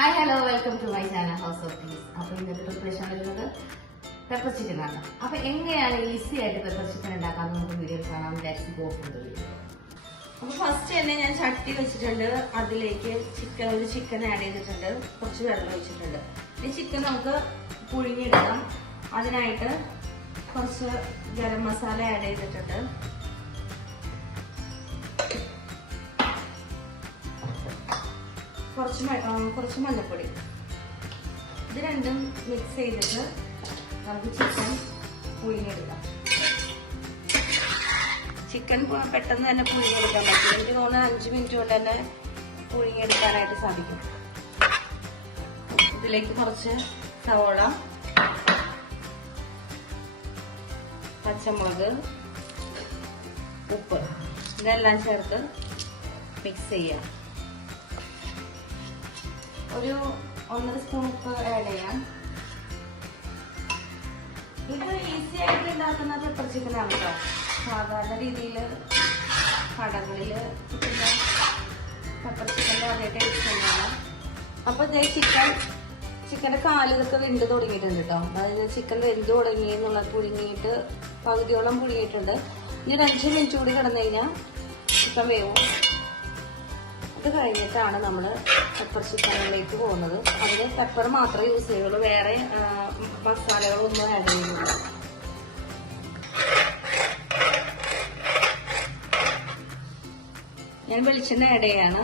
Hi hello welcome to my channel house of peace അപ്പൊ ഇന്നത്തെ preparation വരുന്നത്? Pepper chicken ആണ്. അപ്പൊ എങ്ങനെയാണ് ഈസി ആയിട്ട് പെപ്പർ ചിക്കൻ ഉണ്ടാക്കാൻ നമുക്ക് വീഡിയോ കാണാൻ വിചാരിച്ചു പോകുന്നത് അപ്പൊ ഫസ്റ്റ് തന്നെ ഞാൻ ചട്ടി വെച്ചിട്ടുണ്ട്. അതിലേക്ക് ചിക്കൻ ഒരു ചിക്കൻ ആഡ് ചെയ്തിട്ടുണ്ട്. കുറച്ച് വെള്ളം ഒഴിച്ചിട്ടുണ്ട്. ഈ ചിക്കൻ നമുക്ക് പുഴുങ്ങിയെടുക്കാം. അതിനായിട്ട് കുറച്ച് ഗരം മസാല ആഡ് ചെയ്തിട്ടുണ്ട്. കുറച്ച് കുറച്ച് മഞ്ഞൾപ്പൊടി ഇത് രണ്ടും മിക്സ് ചെയ്തിട്ട് നമുക്ക് ചിക്കൻ പുഴുങ്ങിയെടുക്കാം. ചിക്കൻ പെട്ടെന്ന് തന്നെ പുഴുങ്ങിയെടുക്കാൻ പറ്റും. എനിക്ക് തോന്നുന്നു അഞ്ച് മിനിറ്റ് കൊണ്ട് തന്നെ പുഴുങ്ങിയെടുക്കാനായിട്ട് സാധിക്കും. ഇതിലേക്ക് കുറച്ച് സവോള പച്ചമുളക് ഉപ്പ്. ഇതെല്ലാം ചേർത്ത് മിക്സ് ചെയ്യാം. ഒരു ഒന്നര സ്പൂൺ ഉപ്പ് ആഡ് ചെയ്യാം. ഇത് ഈസി ആയിട്ട് ഉണ്ടാക്കുന്ന പെപ്പർ ചിക്കൻ ആണ് കേട്ടോ സാധാരണ രീതിയിൽ കടകളിൽ കിട്ടുന്ന പെപ്പർ ചിക്കന്റെ അതേ ടേസ്റ്റ് തന്നെയാണ്. അപ്പോൾ ഇതേ ചിക്കൻ ചിക്കന്റെ കാൽ ഇതൊക്കെ വെന്ത് തുടങ്ങിയിട്ടുണ്ട് കേട്ടോ അതായത് ചിക്കൻ വെന്ത് തുടങ്ങി എന്നുള്ള പുഴുങ്ങിയിട്ട് പകുതിയോളം പുഴുങ്ങിയിട്ടുണ്ട്. ഇനി ഒരു അഞ്ച് മിനിറ്റ് കൂടി കിടന്നു കഴിഞ്ഞാൽ ചിക്കൻ വേവും. അത് കഴിഞ്ഞിട്ടാണ് നമ്മൾ പെപ്പർ ചിക്കനിലേക്ക് പോകുന്നത്. അതിന് പെപ്പർ മാത്രമേ യൂസ് ചെയ്യുള്ളൂ. വേറെ മസാലകളൊന്നും ആഡ് ചെയ്യുന്നില്ല. ഞാൻ വെളിച്ചെണ്ണ ആഡ് ചെയ്യാണ്.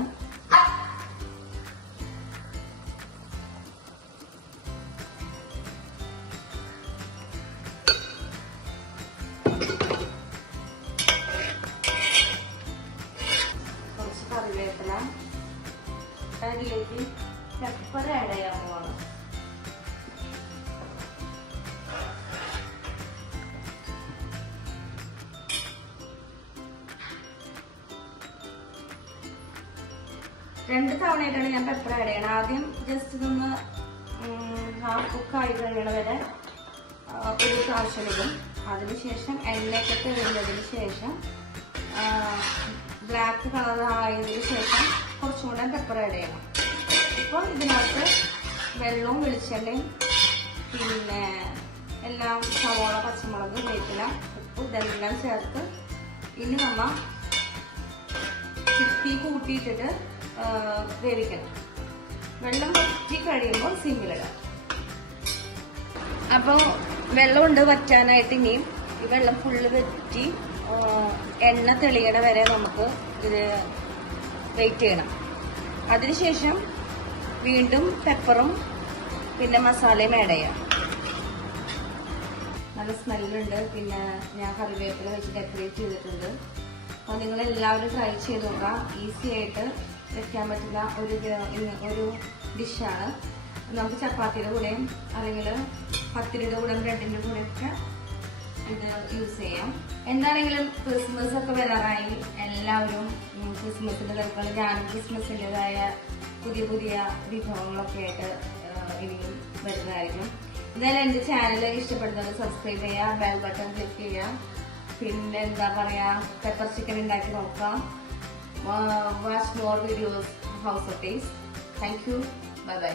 അതിലേക്ക് പെപ്പർ ആഡ് ചെയ്യാൻ പോകണം രണ്ട് തവണയായിട്ടാണ് ഞാൻ പെപ്പർ ആഡ് ചെയ്യണം ആദ്യം ജസ്റ്റ് ഇതൊന്ന് ഹാഫ് കുക്ക് ആയി കഴിയണ വരെ ഒരു പ്രാവശ്യം ഇടും. അതിനുശേഷം എണ്ണയൊക്കെ തെളിഞ്ഞതിന് ശേഷം ബ്ലാക്ക് കളർ ആയതിനു ശേഷം കുറച്ചും കൂടെ പെപ്പർ ആഡ് ചെയ്യണം. ഇപ്പോൾ ഇതിനകത്ത് വെള്ളവും വെളിച്ചെണ്ണയും പിന്നെ എല്ലാം സവോള പച്ചമുളക് വേപ്പില ഉപ്പ് ഇതെല്ലാം ചേർത്ത് ഇനി നമ്മ തീ കൂട്ടിയിട്ടിട്ട് വേവിക്കണം. വെള്ളം വറ്റി കഴിയുമ്പോൾ സിമ്മിലിടാം അപ്പോൾ വെള്ളമുണ്ട് വറ്റാനായിട്ട് ഇനിയും ഈ വെള്ളം ഫുള്ള് വറ്റി എണ്ണ തെളിയണ വരെ നമുക്ക് ഇത് വെയിറ്റ് ചെയ്യണം. അതിനുശേഷം വീണ്ടും പെപ്പറും പിന്നെ മസാലയും ആഡ് ചെയ്യാം. നല്ല സ്മെല്ലുണ്ട് പിന്നെ ഞാൻ കറിവേപ്പില വെച്ച് ഡെക്കറേറ്റ് ചെയ്തിട്ടുണ്ട്. അപ്പോൾ നിങ്ങൾ എല്ലാവരും ട്രൈ ചെയ്ത് നോക്കാം ഈസി ആയിട്ട് വെക്കാൻ പറ്റുന്ന ഒരു ഒരു ഡിഷാണ് നമുക്ക് ചപ്പാത്തിയുടെ കൂടെയും അല്ലെങ്കിൽ പത്തിരിയുടെ കൂടെയും ബ്രെഡിന്റെ കൂടെയൊക്കെ ഇത് യൂസ് ചെയ്യാം. എന്താണെങ്കിലും ക്രിസ്മസ് ഒക്കെ വരാറായി. എല്ലാവരും ഉം, ക്രിസ്മസിന്റെ തിരക്കുകൾ ഞാനും ക്രിസ്മസിന്റെതായ പുതിയ പുതിയ വിഭവങ്ങളൊക്കെ ആയിട്ട് ഇനിയും വരുന്നതായിരിക്കും. എന്തായാലും എന്റെ ചാനൽ ഇഷ്ടപ്പെടുന്നത് സബ്സ്ക്രൈബ് ചെയ്യുക ബെൽ ബട്ടൺ ക്ലിക്ക് ചെയ്യുക. പിന്നെ എന്താ പറയുക പെപ്പർ ചിക്കൻ ഉണ്ടാക്കി നോക്കാം. Watch more videos house of taste thank you bye bye